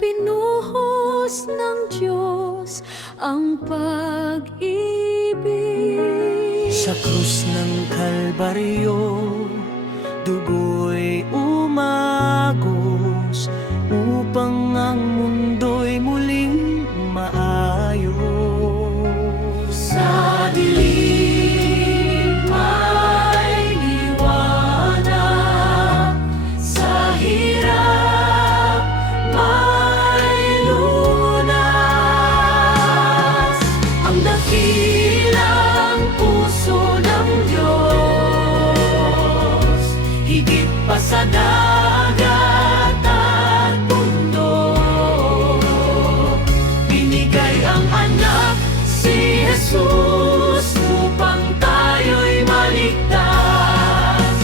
binuhos ng Diyos ang pag-ibig. Sa krus ng Kalbaryo, dugo'y umagos upang ang mundo'y muling maayos. Sa dilim may liwanag, sa hirap may lunas. Ang dakilang puso ng Diyos, higit pa sa dagat at bundok, binigay ang anak si Jesus upang tayo'y maligtas,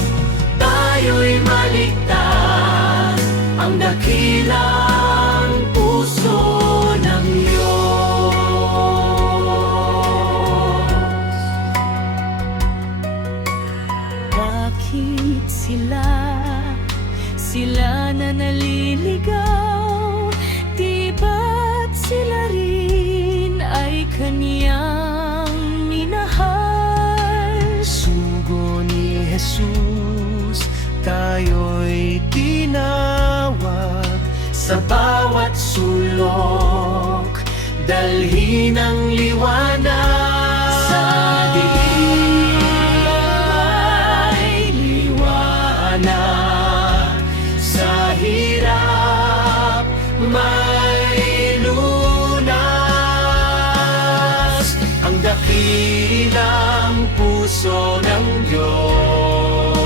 tayo'y maligtas. Ang dakilang puso ng Diyos. Bakit sila na naliligaw? Di ba't sila rin ay Kaniyang minahal? Sugo ni Jesus, tayo'y tinawag. Sa bawat sulok, dalhin ang liwanag. Sa dilim may liwanag, sa hirap may lunas. Ang dakilang puso ng Diyos,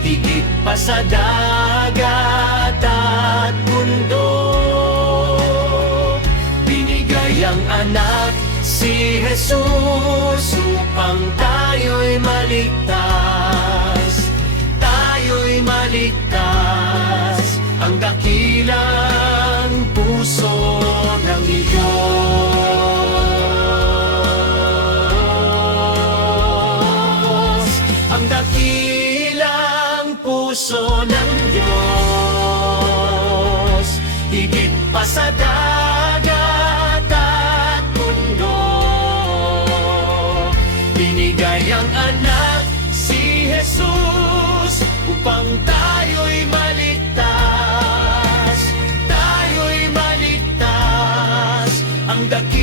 higit pa sa dagat at bundok, binigay ang anak si Jesus upang tayo'y maligtas, tayo'y maligtas. Ang dakilang puso ng Diyos, ang dakilang puso ng Diyos, higit pa sa dagat at bundok, binigay ang anak si Jesus upang tayo'y maligtas, tayo'y maligtas. Ang dakilang